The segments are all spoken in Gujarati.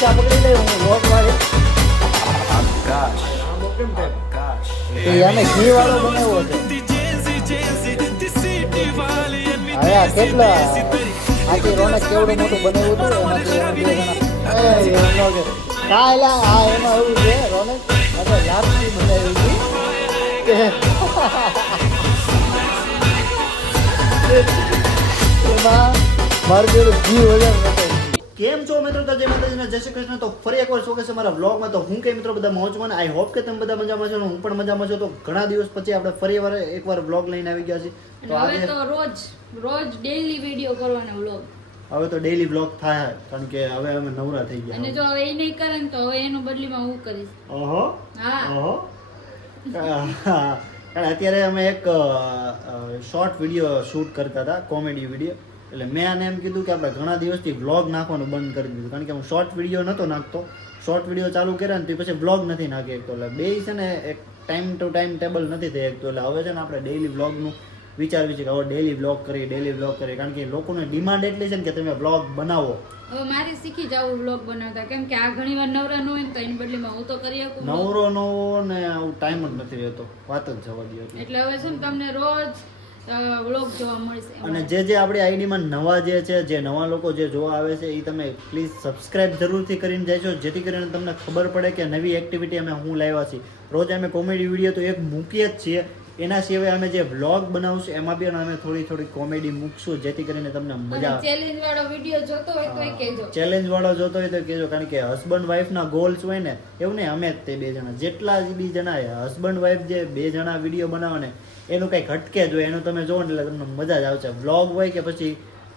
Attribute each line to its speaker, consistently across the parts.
Speaker 1: રિક્ષા પકડી લઈ હું વાળી એને ઘી વાળો બનાવ્યો છે હવે આ કેટલા આખી રોનક કેવડું મોટું બનાવ્યું હતું એમાંથી બે જણા એ, એનો લા આ એમાં એવું છે રોનક આપણે લાપસી બનાવી હતી એમાં મારું ઘી વજન નહોતું. કેમ છો મિત્રો? તો જય માતાજીના જય શ્રી કૃષ્ણ. તો ફરી એકવાર શું છે મારા વ્લોગમાં. તો હું કે મિત્રો બધા મોજમાં આઈ હોપ કે તમે બધા મજામાં છો હું પણ મજામાં છું. તો ઘણા દિવસ પછી આપણે ફરી વાર એકવાર વ્લોગ લઈને આવી ગયા છીએ. તો
Speaker 2: હવે તો રોજ રોજ ડેઈલી વીડિયો કરવાનો વ્લોગ.
Speaker 1: હવે તો ડેઈલી વ્લોગ થાય કારણ કે હવે અમે નવરા થઈ ગયા.
Speaker 2: અને જો હવે એ નહીં કરે તો હવે એનું બદલીમાં હું કરીશ.
Speaker 1: ઓહો
Speaker 2: હા.
Speaker 1: ઓહો કારણ અત્યારે અમે એક શોર્ટ વીડિયો શૂટ કરતા હતા કોમેડી વીડિયો એટલે મેં આને એમ કીધું કે આપણે ઘણા દિવસથી વ્લોગ નાખવાનું બંધ કરી દીધું. કારણ કે હું શોર્ટ વીડિયો નહોતો નાખતો. શોર્ટ વીડિયો ચાલુ કર્યા ને તે પછી વ્લોગ નથી નાખી શકતો. એટલે બે છે ને એક ટાઈમ ટુ ટાઈમ ટેબલ નથી થઈ શકતું. એટલે હવે છે ને આપણે ડેઈલી વ્લોગનું વિચારવી છે કે હવે ડેલી વ્લોગ કરીએ ડેલી વ્લોગ કરીએ. કારણ કે લોકોની ડિમાન્ડ એટલી છે ને કે તમે વ્લોગ બનાવો.
Speaker 2: હવે મારે શીખી જાવ વ્લોગ બનાવતા. કેમ કે આ ઘણી વાર નવરા ન હોય ને તો એની બદલીમાં હું તો કરી શકું.
Speaker 1: નવરો નવો ને આવું ટાઈમ જ નથી રહેતો. વાત જ જવા દો એટલે.
Speaker 2: એટલે હવે છે ને તમને રોજ વ્લોગ જોવા મળશે
Speaker 1: અને જે જે આપણી આઈડીમાં નવા જે છે, જે નવા લોકો જે જોવા આવે છે એ તમે પ્લીઝ સબસ્ક્રાઇબ જરૂરથી કરીને જાય જેથી કરીને તમને ખબર પડે કે નવી એક્ટિવિટી અમે હું લાવ્યા છીએ. રોજ અમે કોમેડી વીડિયો તો એક મૂકીએ જ છીએ એના સિવાય અમે જે વ્લોગ બનાવશું એમાં બી અમે થોડી થોડી કોમેડી મૂકશું જેથી કરીને તમને મજા
Speaker 2: ચેલેન્જ વાળો વીડિયો જોતો હોય તો કહેજો.
Speaker 1: ચેલેન્જ વાળો જોતો હોય તો કહેજો કારણ કે હસબન્ડ વાઈફના ગોલ્સ હોય ને એવું નહીં અમે જ તે બે જણા જેટલા બી જણા હસબન્ડ વાઈફ જે બે જણા વીડિયો બનાવે ને એનું કંઈક હટકે જ હોય એનું તમે જોવો ને એટલે તમને મજા જ આવશે. વ્લોગ હોય કે પછી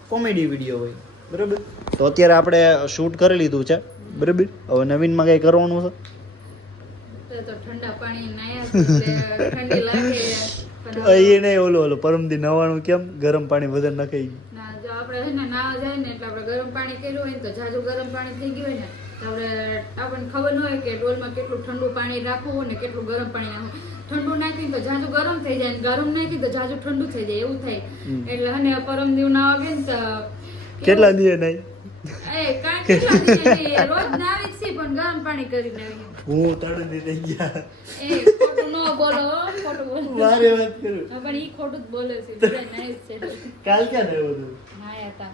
Speaker 1: કોમેડી વીડિયો હોય. બરાબર? તો અત્યારે આપણે શૂટ કરી લીધું છે. બરાબર? હવે નવીનમાં કંઈ કરવાનું છે?
Speaker 2: તો ઠંડા પાણી નાયા ઠંડી લાગે.
Speaker 1: એ નહીં ઓલું ઓલું પરમદી નવાણું કેમ? ગરમ પાણી વધારે નખાઈ ગયું.
Speaker 2: ના આપણે છે ને નાવા જાય ને એટલે આપણે ગરમ પાણી કર્યું હોય ને તો જાજુ ગરમ પાણી થઈ ગયું હોય ને તો આપણે આપણને ખબર ન હોય કે ડોલમાં કેટલું ઠંડુ પાણી રાખવું ને કેટલું ગરમ પાણી નાખવું. ઠંડુ નાખી તો જાજુ ગરમ થઈ જાય ને ગરમ નાખી તો જાજુ ઠંડુ થઈ જાય એવું થાય. એટલે અને પરમ દીવ નાવા ગયા ને તો
Speaker 1: કેટલા દિવસ નહીં
Speaker 2: એ કાંઈ કેટલા દિવસ રોજ નાવી પણ ગરમ પાણી કરીને આવીએ.
Speaker 1: હું ત્રણ દે ગયા.
Speaker 2: એ ખોટું ન બોલો ખોટું બોલો.
Speaker 1: મારે વાત કરું.
Speaker 2: પણ ઈ ખોટું જ બોલે છે બધા નાઈ છે.
Speaker 1: કાલ ક્યાં થયું હતું
Speaker 2: નાયા હતા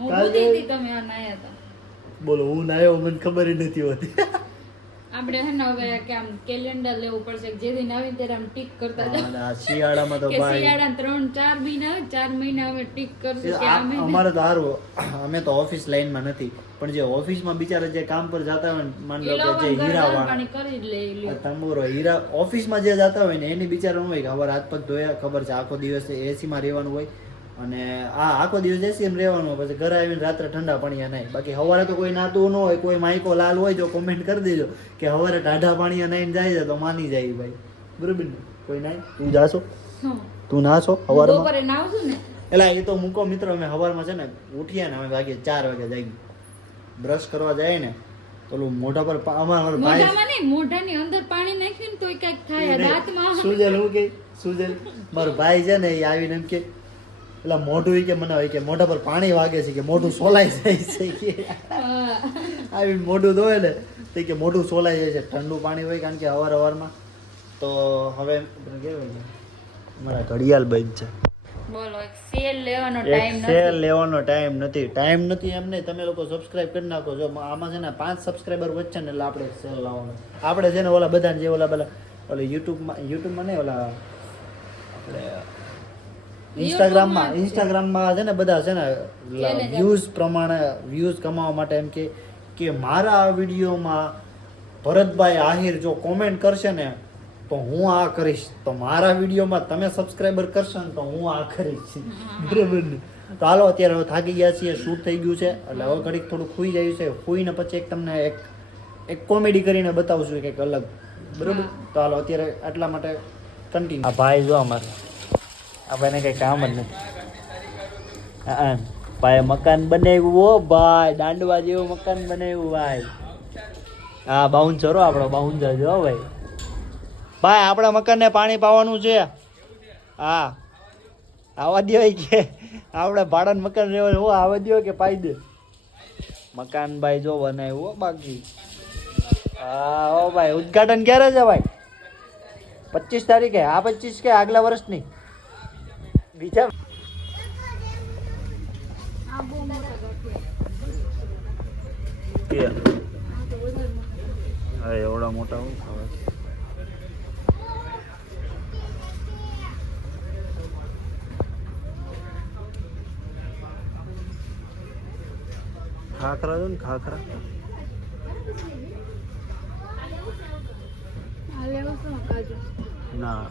Speaker 2: હું પૂછી હતી તમે આ નાયા હતા
Speaker 1: બોલો હું નાયો મને ખબર નથી હોતી.
Speaker 2: આપણે હે ને હવે કે આમ કેલેન્ડર લેવું પડશે કે જે દિન ત્યારે આમ ટીક કરતા જાવ
Speaker 1: શિયાળામાં તો ભાઈ
Speaker 2: શિયાળા ત્રણ ચાર મહિના ચાર મહિના અમે ટીક કરશું કે
Speaker 1: આ અમારે તો સારું અમે તો ઓફિસ લાઈનમાં નથી. પણ જે ઓફિસમાં બિચારા જે કામ પર જતા હોય ને માની લો કે જે હીરા
Speaker 2: વાળા. ઈ
Speaker 1: હીરા ઓફિસમાં જે જતા હોય ને એની બિચારા હોય કે ખબર હાથ પગ ધોયા ખબર છે આખો દિવસ એસીમાં રહેવાનું હોય. અને આ આખો દિવસ એસીમાં રહેવાનું હોય પછી ઘરે આવીને રાત્રે ઠંડા પાણી નહીં બાકી સવારે તો કોઈ નાતું ન હોય કોઈ માઇકો લાલ હોય જો કોમેન્ટ કરી દેજો કે સવારે ટાઢા પાણી નાઈને જાય છે તો માની જાય ભાઈ. બરોબર ને? કોઈ નાય? તું જાશો? તું નાશો
Speaker 2: ને?
Speaker 1: એલા એ તો મૂકો મિત્રો અમે સવારમાં છે ને ઉઠીએ ને અમે વાગે ચાર વાગે જાગી બ્રશ કરવા જાય ને પેલું મોઢા પર અમારા
Speaker 2: મોઢામાં નહીં મોઢાની અંદર પાણી નાખ્યું ને તોય કંઈક થાય દાંતમાં.
Speaker 1: સુજલ હું કે સુજલ મારો ભાઈ છે ને એ આવીને એમ કે પેલા મોઢું કે મને હોય કે મોઢા પર પાણી વાગે છે કે મોઢું સોલાઈ જાય છે કે.
Speaker 2: આવી
Speaker 1: આવીને મોઢું ધોય ને તો કે મોઢું સોલાઈ જાય છે ઠંડુ પાણી હોય કારણ કે અવાર અવારમાં તો હવે અમારા ઘડિયાળ બંધ છે.
Speaker 2: બોલો એક સેલ લેવાનો ટાઈમ
Speaker 1: સેલ
Speaker 2: નથી.
Speaker 1: લેવાનો ટાઈમ નથી. ટાઈમ નથી એમ નહીં. તમે લોકો સબસ્ક્રાઇબ કરી નાખો. જો આમાં છે ને પાંચ સબસ્ક્રાઇબર વચ્ચે ને એટલે આપણે સેલ લાવવાનો. આપણે છે ને ઓલા બધાને જે ઓલા પેલા ઓલા યુટ્યુબમાં યુટ્યુબમાં નહીં ઓલા આપણે ઇન્સ્ટાગ્રામમાં ઇન્સ્ટાગ્રામમાં છે ને બધા છે ને વ્યૂઝ પ્રમાણે વ્યૂઝ કમાવા માટે એમ કે કે મારા વિડીયોમાં ભરતભાઈ આહિર જો કોમેન્ટ કરશે ને તો હું આ કરીશ. તો મારા વિડીયોમાં તમે સબસ્ક્રાઈબર કરશો ને તો હું આ કરીશ. બરાબર ને? તો હાલો અત્યારે હવે થાકી ગયા છીએ શૂટ થઈ ગયું છે. એટલે હવે ઘડીક થોડું ખુઈ જાય છે. ખુઈને પછી એક તમને એક એક કોમેડી કરીને બતાવશું કંઈક અલગ. બરાબર? તો હાલો અત્યારે આટલા માટે કન્ટિન્યુ આ ભાઈ જો અમારે. આપણને ભાઈને કંઈ કામ જ નથી. હા ભાઈ મકાન બનાવ્યું. ઓ ભાઈ દાંડવા જેવું મકાન બનાવ્યું ભાઈ. હા બાઉન્સર હો આપણો બાઉન્સર જો ભાઈ. ભાઈ, આપણા મકાનને પાણી પાવાનું છે. હા. આવા દો કે, આપણે ભાડાનું મકાન રહેવાનું હો આવા દો કે પાઈ દે. મકાન ભાઈ જો બનાવ્યું બાકી. હા ઓ ભાઈ, ઉદઘાટન ક્યારે છે, ભાઈ? પચીસ તારીખે. આ પચીસ કે આગલા વર્ષની? બીજા એવડા મોટા હું ખાવા ખાખરા જો ને ખાખરા. ના.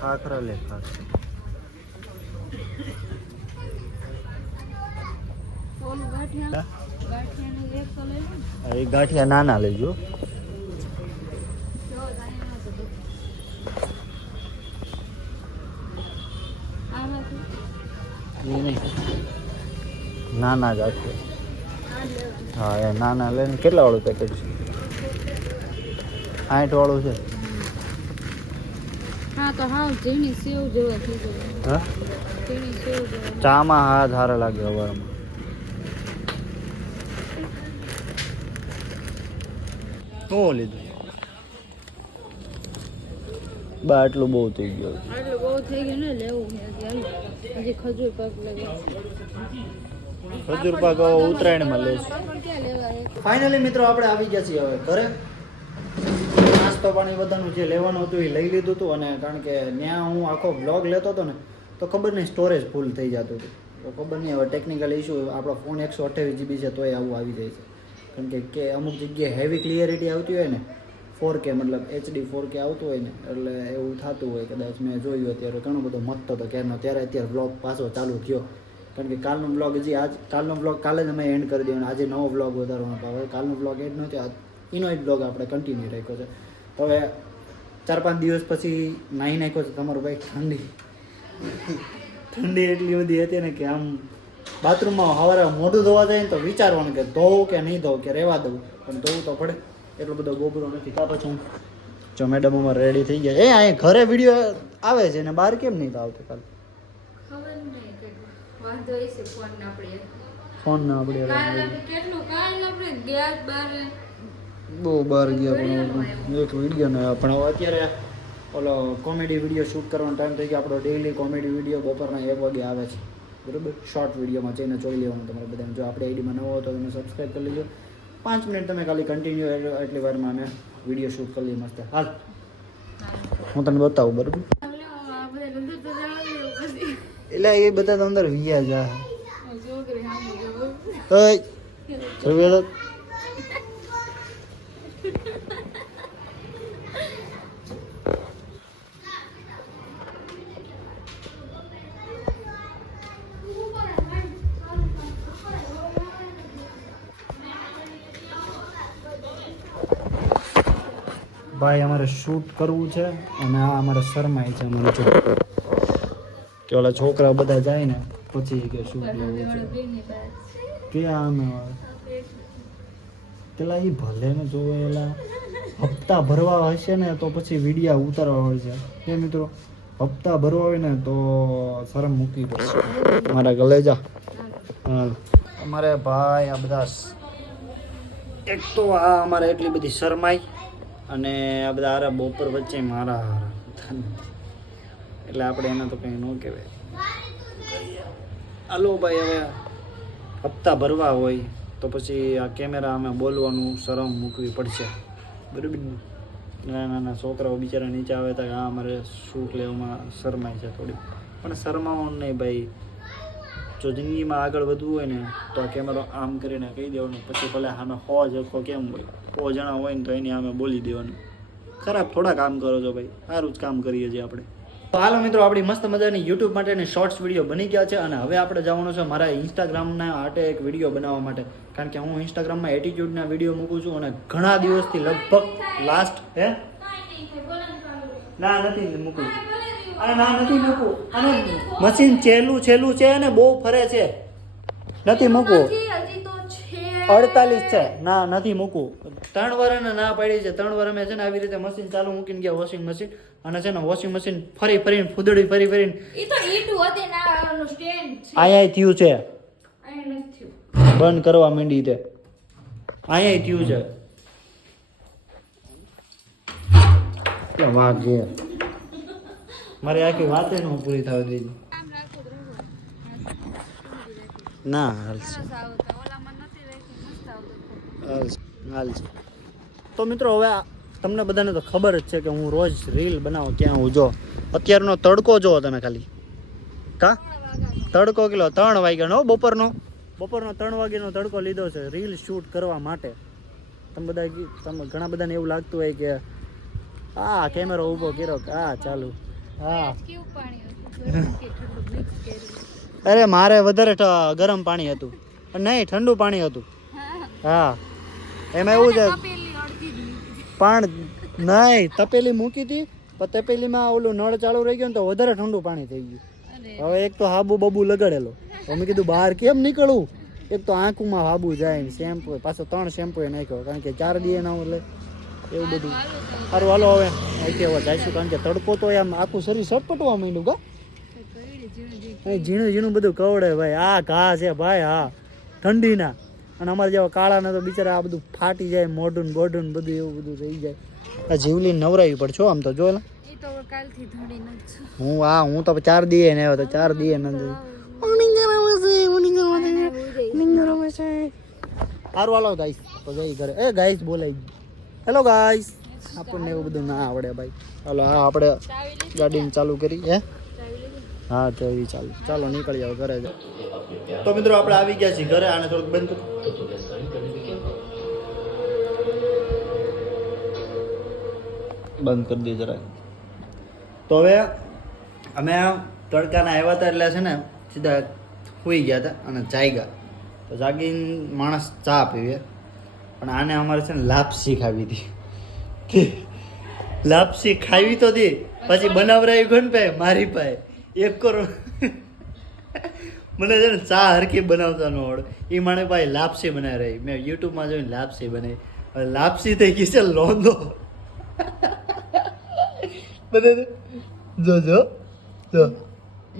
Speaker 1: ખાખરા લે ખાખરા. એ ગાંઠિયા નાના લેજો. નહીં. નાના
Speaker 2: જ આખું.
Speaker 1: હા એ નાના લઈને કેટલા વાળું પેકેટ છે આઠ વાળું છે? ચામાં હાથ હારા લાગે સવારમાં શું લીધું? બા આટલું બહુ થઈ ગયું.
Speaker 2: આટલું બહુ થઈ ગયું ને લેવું હજી ખજૂર પગ લેવા
Speaker 1: ખજૂર પાક હવે ઉત્તરાયણમાં
Speaker 2: પાપડ છે.
Speaker 1: ફાઇનલી મિત્રો આપણે આવી ગયા છીએ હવે ઘરે. નાસ્તો પાણી બધાનું જે લેવાનું હતું એ લઈ લીધું હતું અને કારણ કે ત્યાં હું આખો બ્લોગ લેતો હતો ને, તો ખબર નહીં સ્ટોરેજ ફૂલ થઈ જતું હતું. તો ખબર નહીં હવે ટેકનિકલ ઇશ્યુ આપણો ફોન એકસો અઠ્યાવીસ જીબી છે તોય આવું આવી જાય છે. કારણ કે કે અમુક જગ્યાએ હેવી ક્લિયરિટી આવતી હોય ને ફોર કે મતલબ એચડી ફોર કે આવતું હોય ને, એટલે એવું થતું હોય કદાચ મેં જોયું અત્યારે ઘણો બધો મતતો હતો. ક્યારનો ત્યારે અત્યારે બ્લોગ પાછો ચાલુ થયો. કારણ કે કાલનો બ્લોગ હજી આજ, કાલનો બ્લોગ કાલે જ અમે એન્ડ કરી દેવાનો. આજે નવો બ્લોગ વધારવાનો હવે કાલનો બ્લોગ એડ નહોતો એનો જ બ્લોગ આપણે કન્ટિન્યુ રાખ્યો છે. તો હવે ચાર પાંચ દિવસ પછી નાહી નાખ્યો છે તમારો ભાઈ. ઠંડી. ઠંડી એટલી બધી હતી ને કે આમ બાથરૂમમાં સવારે મોઢું ધોવા જાય ને તો વિચારવાનું કે ધોવું કે નહીં ધોવું કે રહેવા દઉં. પણ ધોવું તો પડે. એટલો બધો ગોબરો નથી. કાં પછી જો મેડમ અમારે રેડી થઈ ગયા. એ અહીં ઘરે વીડિયો આવે છે ને બહાર કેમ નહીં આવતો કાલ?
Speaker 2: કે ફોન ના આપણે
Speaker 1: ફોન ના આપણે
Speaker 2: કાલ કેટલું? કાલ આપણે ગયા બાર.
Speaker 1: બહુ બહાર ગયા પણ એક વીડિયો નહીં પણ અત્યારે ઓલો કોમેડી વીડિયો શૂટ કરવાનો ટાઈમ થઈ ગયો. આપણો ડેઈલી કોમેડી વીડિયો બપોરના એક વાગે આવે છે. બરોબર? શોર્ટ વિડીયોમાં જઈને જોઈ લેવાનું તમારે બધાને. જો આપણે આઈડીમાં નવો હોય તો તમે સબસ્ક્રાઈબ કરી લેજો. પાંચ મિનિટ તમે ખાલી કન્ટિન્યુ એટલી વારમાં અમે વીડિયો શૂટ કરી લઈએ મસ્ત. હાલ. હું તને બતાવું બરોબર
Speaker 2: આ બધા ગંદુ તો જવા દે પછી
Speaker 1: એટલે એ બધા તો અંદર વિયા જા
Speaker 2: છોકરી સામે જવું
Speaker 1: ઓય જોયું તો? ભાઈ અમારે શૂટ કરવું છે અને આ અમારે શરમાય છે મને જો કે ઓલા છોકરા બધા જાય ને પછી કે શું લેવું છે. કે આમે પેલા એ ભલે ને જોવે એલા હપ્તા ભરવા હશે ને તો પછી વિડિયા ઉતારવા હોય છે. કે મિત્રો હપ્તા ભરવા હોય ને તો શરમ મૂકી પડશે મારા ગલે જા અમારે ભાઈ આ બધા એક તો આ અમારે એટલી બધી શરમાઈ અને આ બધા હારા બપોર વચ્ચે મારા હારા. એટલે આપણે એને તો કંઈ ન કહેવાય. હાલો ભાઈ, હવે હપ્તા ભરવા હોય તો પછી આ કેમેરા અમે બોલવાનું શરમ મૂકવી પડશે. બરાબર નાના નાના છોકરાઓ બિચારા નીચે આવે તો આ અમારે શૂટ લેવામાં શરમાય છે થોડી પણ શરમાવાનું નહીં ભાઈ. જો જિંદગીમાં આગળ વધવું હોય ને, તો આ કેમેરો આમ કરીને કહી દેવાનું. પછી ભલે સામે હો જખો કેમ હોય. હો જણા હોય ને તો એની અમે બોલી દેવાનું. ખરાબ થોડા કામ કરો છો ભાઈ. સારું જ કામ કરીએ છીએ આપણે. તો હાલો મિત્રો, આપણી મસ્ત મજાની યુટ્યુબ માટેની શોર્ટ્સ વીડિયો બની ગયા છે અને હવે આપણે જવાનું છે મારા ઇન્સ્ટાગ્રામના માટે એક વીડિયો બનાવવા માટે. કારણ કે હું ઇન્સ્ટાગ્રામમાં એટીટ્યુડના વીડિયો મૂકું છું અને ઘણા દિવસથી લગભગ લાસ્ટ હે? ના, નથી મૂકું. અરે ના, નથી મૂકું. અને મશીન છેલ્લું છેલ્લું છે અને બહુ ફરે છે. નથી મૂકવું. અડતાલીસ છે. ના, નથી મૂકવું. ત્રણ વાર ના પાડી છે. ત્રણ વાર મેં છે ને આવી રીતે મશીન ચાલુ મૂકીને ગયા વોશિંગ મશીન અને છે ને વોશિંગ મશીન ફરી ફરીને ફૂદડી ફરી ફરીને
Speaker 2: એ તો ઈટું હતી ના સ્ટેન્ડ છે.
Speaker 1: આયા થયું છે.
Speaker 2: નથી
Speaker 1: બંધ કરવા માંડી તે અહીંયા થયું છે. વાઘ છે. મારી આખી વાતે નો પૂરી થવા દીધી ના હાલશે હાલશે હાલશે તો મિત્રો હવે તમને બધાને તો ખબર જ છે કે હું રોજ રીલ બનાવું ક્યાં હું જો. અત્યારનો તડકો જુઓ તમે ખાલી. કા? તડકો કિલો ત્રણ વાગ્યાનો હો બપોરનો. બપોરનો ત્રણ વાગ્યાનો તડકો લીધો છે રીલ શૂટ કરવા માટે. તમે બધા તમે ઘણા બધાને એવું લાગતું હોય કે આ કેમેરો ઊભો કર્યો કે આ ચાલુ. હા. અરે મારે વધારે ગરમ પાણી હતું. નહીં ઠંડુ પાણી હતું. હા. એમાં એવું છે પણ નહીં તપેલી મૂકી હતી પણ તપેલીમાં ઓલું નળ ચાલુ રહી ગયું ને તો વધારે ઠંડુ પાણી થઈ ગયું. હવે એક તો હાબુ બબુ લગાડેલો. તો મેં કીધું બહાર કેમ નીકળવું? એક તો આંખમાં હાબુ જાય ને શેમ્પુ પાછો ત્રણ શેમ્પુ એ નાખ્યો કારણ કે ચાર દી ના એટલે એવું બધું. સારું હાલો હવે અહીંથી હવે જઈશું કારણ કે તડકો તો આમ આખું શરીર સટપટવા માંડ્યું કા? ઝીણું ઝીણું બધું કવડે ભાઈ આ ઘા છે ભાઈ હા. ઠંડીના. અને અમારે જેવા કાળાને તો બિચારા આ બધું ફાટી જાય મોઢું બોઢું બધું એવું બધું થઈ જાય. આ જીવલી નવરાવી પડશો આમ તો જો હું આ હું તો ચાર દીએ ને આવ્યો તો ચાર દીએ નથી સારું હાલો ગાઈસ તો જઈ ઘરે. એ ગાઈસ બોલાઈ હેલો ગાઈસ આપણને એવું બધું ના આવડે ભાઈ. હાલો હા આપણે ગાડીને ચાલુ કરી હે? હા તો એ ચાલો. ચાલો નીકળી જાવ ઘરે જ. તો મિત્રો આપણે આવી ગયા છીએ ઘરે આને થોડુંક બંધ કર બંધ કરી દે જરાક. તો હવે અમે તડકાના આવ્યા હતા એટલે છે ને સીધા સૂઈ ગયા હતા અને જાગ્યા. તો જાગીને માણસ ચા પીવે. પણ આને અમારે છે ને લાપસી ખાવી હતી. લાપસી ખાવી તો હતી પછી બનાવરાવી ગયો ને મારી પાસે એક કરોડ મને છે ને ચા હરકી બનાવતા ન આવડે. એ માણે ભાઈ લાપસી બનાવી રહી. મેં યુટ્યુબમાં જોઈને લાપસી બનાવી. હવે લાપસી થઈ ગઈ છે લોંદો બધે જો જો જો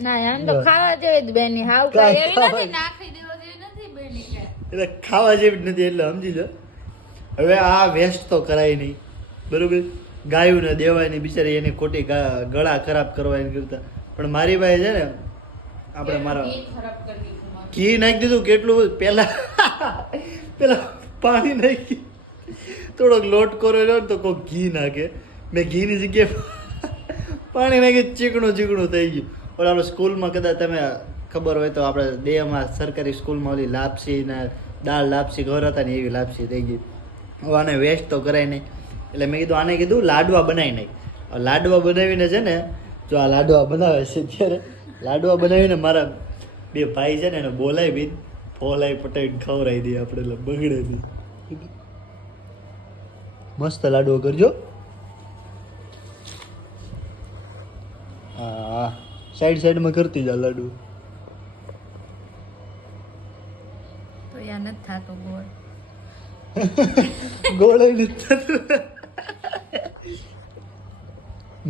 Speaker 2: ના એમ તો ખાવા જેવી જ બેની. હાવ નથી નાખી દેવો નથી બેની
Speaker 1: એટલે ખાવા જેવી જ નથી એટલે સમજી લો. હવે આ વેસ્ટ તો કરાય નહીં. બરોબર? ગાયું ને દેવાય નહીં બિચારી એની ખોટી ગળા ખરાબ કરવાની કરતા. પણ મારી પાસે છે ને આપણે મારા
Speaker 2: ઘી કરી
Speaker 1: નાખી દીધું કેટલું પહેલાં પહેલા પેલા પાણી નાખી. થોડોક લોટ કરેલો ને તો કોઈ ઘી નાખે. મેં ઘીની જગ્યાએ પાણી નાખી ચીકણું ચીકણું થઈ ગયું. ઓલા આપણે સ્કૂલમાં કદાચ તમે ખબર હોય તો આપણે દેહમાં સરકારી સ્કૂલમાં ઓલી લાપસી ને દાળ લાપસી ઘર હતા ને એવી લાપસી થઈ ગઈ. હવે આને વેસ્ટ તો કરાય નહીં. એટલે મેં કીધું આને કીધું લાડવા બનાવી નહીં લાડવા બનાવીને છે ને જો આ લાડવા બનાવે છે ત્યારે લાડવા બનાવીને મારા બે ભાઈ છે ને એને બોલાવી બી ફોલાઈ પટાવીને ખવડાવી દઈએ આપણે એટલે બગડે નહીં. મસ્ત લાડવો કરજો. હા સાઈડ સાઈડમાં કરતી જા લાડુ.
Speaker 2: તો યા નથી થતો ગોળ.
Speaker 1: ગોળ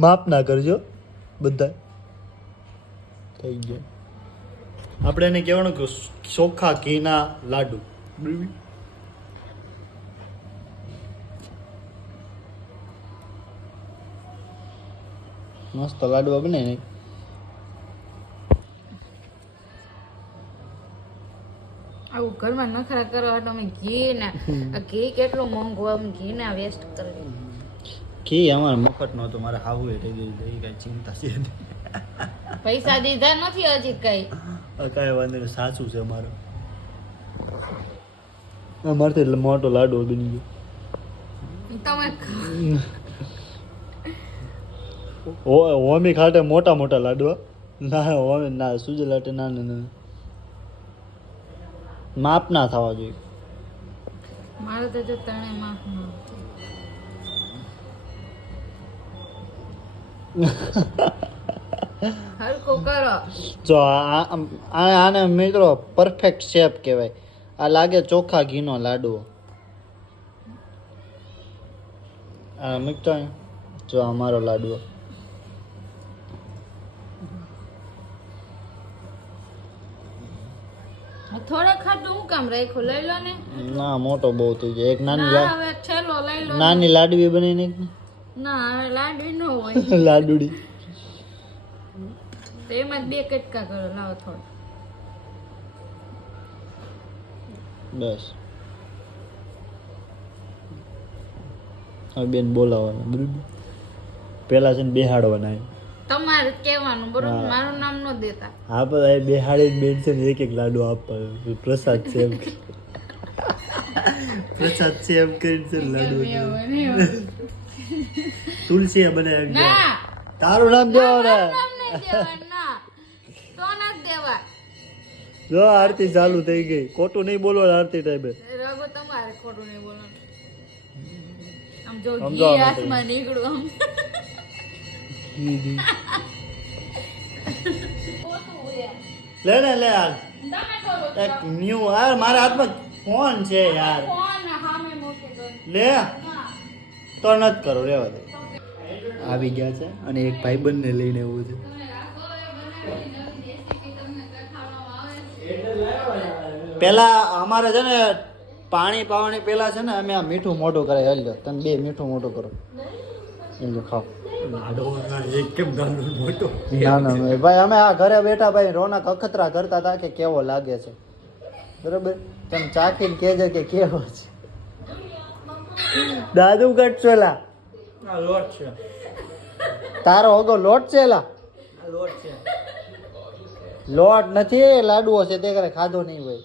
Speaker 1: માપ ના કરજો. બધા થઈ ગયા. આપણે એને કહેવાનું કે ચોખા ઘીના લાડુ. બરાબર? મસ્ત લાડવા બને ને.
Speaker 2: આવું ઘરમાં નખરા કરવા તો અમે ઘી ને આ ઘી કેટલું મોંઘું આમ ઘી ના વેસ્ટ કરી
Speaker 1: ઘી અમારે મફત નહોતું મારે હાવું થઈ ગયું એ કાંઈ ચિંતા છે
Speaker 2: પૈસા દીધા નથી હજી કઈ?
Speaker 1: કઈ વાંધો નહીં સાચું છે અમારું. અમારથી એટલે મોટો લાડો બની ગયો.
Speaker 2: તમે
Speaker 1: ઓમી ખાટે મોટા મોટા લાડવા. ના ઓમી ના સુજ લાટે ના ના ના. માપ ના થવા જોઈએ.
Speaker 2: મારે તો જો તણે
Speaker 1: જો આને મિત્રો પરફેક્ટ શેપ કહેવાય. આ લાગે ચોખા ઘીનો લાડવો આ મૂકતો. જો અમારો લાડવો
Speaker 2: થોડા ખાટું હું કામ રાખ્યું? લઈ લો ને.
Speaker 1: ના મોટો બહુ થઈ ગયો. એક નાની નાની લાડવી બની નાખ ને.
Speaker 2: ના લાડવી ન હોય.
Speaker 1: લાડુડી.
Speaker 2: તો એમાં જ બે કટકા કરો લાવો થોડો.
Speaker 1: બસ. હવે બેન બોલાવવાના બરાબર? પેલા છે ને બેહાડવાના એમ.
Speaker 2: તમારે કહેવાનું બરોબર? મારું નામ ન દેતા.
Speaker 1: હા પણ એ બેહાડી બેન છે ને એક એક લાડુ આપવા પ્રસાદ છે એમ. પ્રસાદ છે એમ કરીને લાડુ. તુલસી બનાવી
Speaker 2: ના.
Speaker 1: તારું નામ દેવો ને. જો આરતી ચાલુ થઈ ગઈ. ખોટું નહીં બોલો આરતી ટાઈમે.
Speaker 2: રઘુ તમારે ખોટું નહીં બોલો આમ જો ઘી હાથમાં નીકળું આમ.
Speaker 1: લે ને લે યાર. એક ન્યુ યાર મારા હાથમાં ફોન છે યાર.
Speaker 2: ફોન સામે મૂકી દો.
Speaker 1: લે તો કરો રેવા દે. આવી ગયા છે અને એક ભાઈ બંને લઈને એવું છે. પેલા અમારે છે ને પાણી પાવાની પેલા છે ને અમે આ મીઠું મોટું કરે હાલ તમે બે મીઠું મોટું કરો. એમ જો ખાઓ. ના ના ના, ભાઈ અમે આ ઘરે બેઠા ભાઈ રોનક અખતરા કરતા હતા કે કેવો લાગે છે. બરોબર? તમે ચાખીને કેજે કે કેવો છે. દાદુ કટશો લા. તારો હોગો લોટ છે લા. લોટ નથી લાડુઓ છે તે કરે ખાધો નહીં હોય.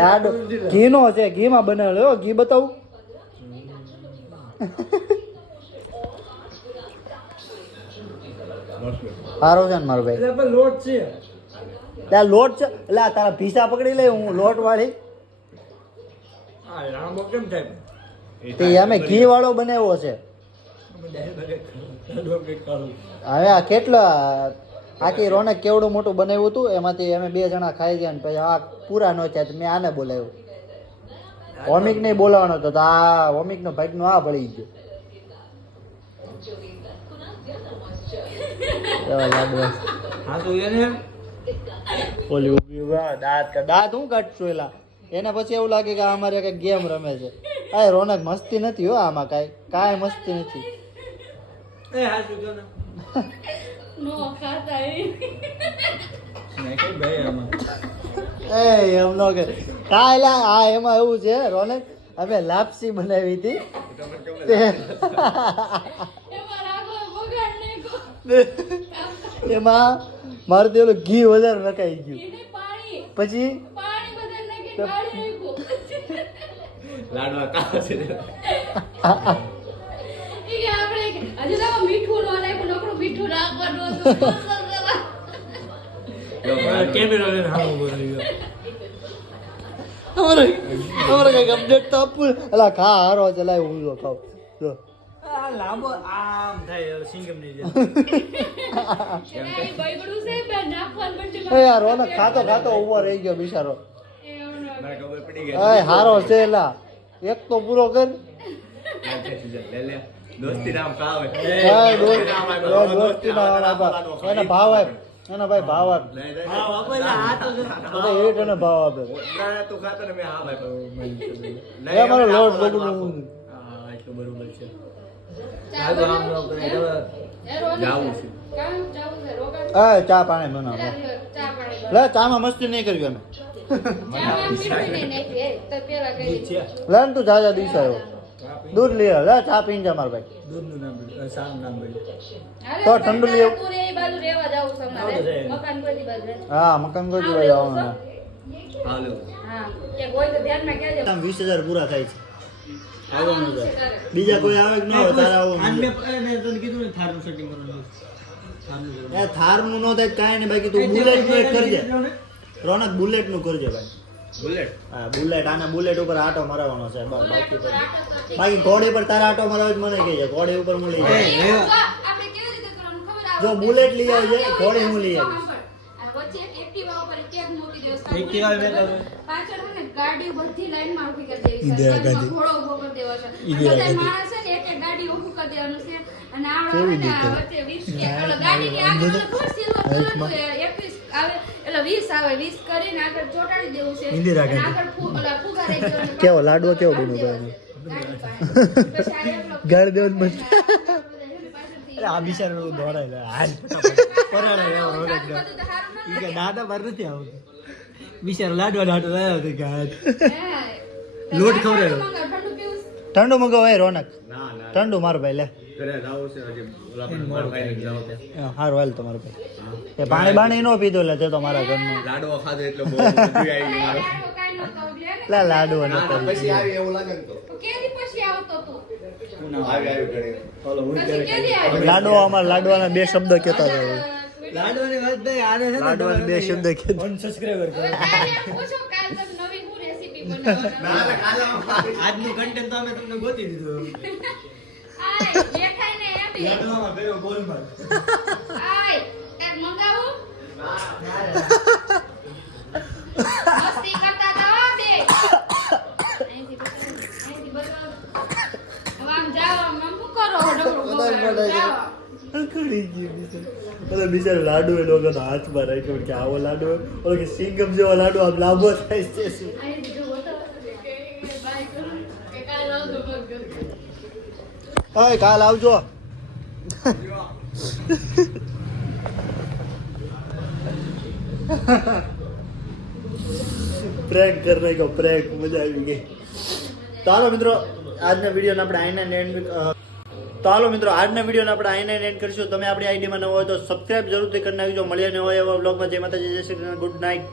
Speaker 1: લાડુ ઘીનો છે ઘીમાં બનાવેલો હો, ઘી બતાવું. સારો છે ને મારો ભાઈ.
Speaker 3: લોટ છે.
Speaker 1: લોટ છે એટલે તારા ભીસા પકડી લે હું લોટ વાળી
Speaker 3: લાંબો કેમ થાય
Speaker 1: તે અમે ઘી વાળો બનાવ્યો છે. હવે આ કેટલા આખી રોનક કેવડું મોટું બનાવ્યું હતું એમાંથી અમે બે જણા ખાઈ ગયા ને પછી આ પૂરા નો થયા મેં આને બોલાવ્યું. હોમિક ને બોલાવવાનો હતો તો આ હોમિક નો ભાઈ નો આ ભળી ગયો.
Speaker 3: હા તો એને
Speaker 1: ઓલી ઊભી ઊભી આ દાંત કાઢ- દાંત હું કાઢશું એલા? એને પછી એવું લાગે કે અમારે કઈ ગેમ રમે છે. આ રોનક મસ્તી નથી હો આમાં કાંઈ. કાંઈ મસ્તી નથી.
Speaker 3: એ
Speaker 1: એમ નો કે કાંઈ લા આ એમાં એવું છે રોનક અમે લાપસી બનાવી હતી.
Speaker 2: એમાં
Speaker 1: મારે તો ઘી વધારે નખાઈ ગયું. પછી
Speaker 2: પાણી બધા નાખી કાઢી નાખ્યું.
Speaker 3: લાડવા કાવા છે?
Speaker 2: કે આપણે હજી તો મીઠું ન નાખ્યું નકરું મીઠું નાખવાનું હતું.
Speaker 3: કેમેરો લઈને હામો બોલી ગયો.
Speaker 1: અમારે અમારે કંઈક અપડેટ તો આપવું અલા ખા હારો ચલાય હું જો ખાવ જો.
Speaker 3: લાંબો આમ થાય સિંગમની જેમ
Speaker 2: એના ઈ બૈબડું છે બે નાખવાનું બનશે.
Speaker 1: એ યાર રોનક ખાતો ખાતો ઊભો રહી ગયો બિચારો.
Speaker 3: મને ખબર પડી
Speaker 1: એ હારો છે એલા. એક તો પૂરો કર.
Speaker 3: લે લે દોસ્તી નામ કાવે
Speaker 1: એ દોસ્તી ના વાળા બા. ભાવ આપ. એનો ભાઈ ભાવ આપ.
Speaker 3: હા બાપા આ તો
Speaker 1: એટલે એટ એને ભાવ આપે.
Speaker 3: તું ખાતો ને મેં હા ભાઈ
Speaker 1: એ મારો લોટ બગડું
Speaker 3: હા. એટલું બરોબર છે.
Speaker 2: ચા
Speaker 3: આમ
Speaker 2: બનાવો?
Speaker 3: કરે જાવું છે.
Speaker 2: કામ જાવું છે રોકાણ
Speaker 1: એ ચા પાણી બનાવો.
Speaker 2: ચા પાણી.
Speaker 1: લે ચામાં મસ્તી નહીં કરવી અમે.
Speaker 2: એ તો
Speaker 1: જાજા દિવસ આવ્યો દૂધ લઈ આવ. લે ચા પીને જા મારા ભાઈ
Speaker 3: દૂધનું નામ સાનું નામ
Speaker 2: ભાઈ
Speaker 1: તો ઠંડુ લઈ આવ.
Speaker 2: બાજુ. મકાન બાજુ રહે.
Speaker 1: હા મકાન ગોજી ભાઈ આવવાના વીસ હજાર પૂરા થાય છે. બીજા કોઈ આવે કે ન આવે તારા
Speaker 3: તને કીધું ને થારનું સેટિંગ કરવાનું. થારનું setting.
Speaker 1: એ થારનું ન થાય કાંઈ નહીં બાકી તું બુલેટનું એક કરજે રોનક બુલેટનું કરજે ભાઈ.
Speaker 3: બુલેટ?
Speaker 1: હા બુલેટ. આને બુલેટ ઉપર આટો મરાવવાનો છે. બસ બાકી તો બાકી ઘોડે પર તારા આટો મરાવે જ મને કહે છે? ઘોડે ઉપર હું લઈ જાય
Speaker 2: જો, આપણે કેવી રીતે કરવાનું? ખબર આવે?
Speaker 1: જો બુલેટ લઈ આવજે ઘોડે હું લઈ આવીશ.
Speaker 2: ગાડી દેવી દેવો ને ને ઓલો ગાડીની આગળ ઓલો ઘર silver colourનું એ એકવીસ આવે એટલે વીસ આવે વીસ કરીને આગળ ચોટાડી દેવું છે
Speaker 3: ઇન્દિરા ગાંધી.
Speaker 2: આગળ ઓલા ફુગા રહી દેવાના.
Speaker 1: કેવો લાડવો કેવો બન્યો
Speaker 2: એટલો-
Speaker 1: ગાળ દેવાનું મન.
Speaker 3: અરે આ બિચારો દોડાય હાલ. પરાણે એવો
Speaker 2: તો ન
Speaker 3: ઈ કે દાદા પર નથી આવતું. બિચારો લાડવા લાડવા લાવ્યો હતો કે લોટ
Speaker 2: ઠંડુ
Speaker 3: ખવડાવ્યો.
Speaker 2: ઠંડુ પીવું? છે?
Speaker 1: ઠંડુ મગાવો એ રોનક.
Speaker 4: ના ના.
Speaker 1: ઠંડુ મારો ભાઈ લે.
Speaker 4: ઘરે જાવું છે હજી ઓલા પણ મારા ભાઈને જાવું છે.
Speaker 1: સારું હાલ તમારો ભાઈ એ પાણી બાણી નો પીધો લે તે તો મારા ઘરનું.
Speaker 4: લાડવો ખાધો એટલે બહુ બધું આવી ગયું મારે.
Speaker 2: લાડવો લા
Speaker 1: લાડુ
Speaker 4: ના, પછી આવી એવું લાગે તો.
Speaker 2: કેદી પછી આવતો તો?
Speaker 4: આવી આવી ઘણી
Speaker 3: ઓલો હું
Speaker 2: કેદી
Speaker 1: લાડવો અમાર લાડવાના બે શબ્દ કહેતા હતા.
Speaker 3: લાડવાની વાત નહીં આને છે
Speaker 1: લાડવાના બે શબ્દ કહેતા.
Speaker 3: unsubscriber કરો.
Speaker 2: પૂછો કાલ તમે નવી હું રેસીપી બનાવવાના?
Speaker 3: આજનું કન્ટેન્ટ તો અમે તમને ગોતી દીધું.
Speaker 1: ઓલો બિચારો. લાડુ એનો હાથમાં રાખ્યો કે આવો લાડુ ઓલો કે સિંગમ જેવો લાડુ આમ લાંબો થાય છે શું
Speaker 2: અહીંથી જો બતાવો. કે બાય કરો. કે કાલ આવજો બગડો.
Speaker 1: ઓય, કાલ આવજો. પ્રેન્ક કર નાખ્યો પ્રેન્ક મજા આવી ગઈ. હાલો મિત્રો, આજના વિડીયોને આપણે આઈને એન્ડ તો મિત્રો, આજના વિડીયોને આપણે આઈને એન્ડ કરીશું. તમે આપણી આઈડીમાં ન હોય તો સબસ્ક્રાઈબ જરૂરથી કરી નાખજો. મળ્યા ન હોય એવા બ્લોગમાં જય માતાજી, જય શ્રી ગુડ નાઇટ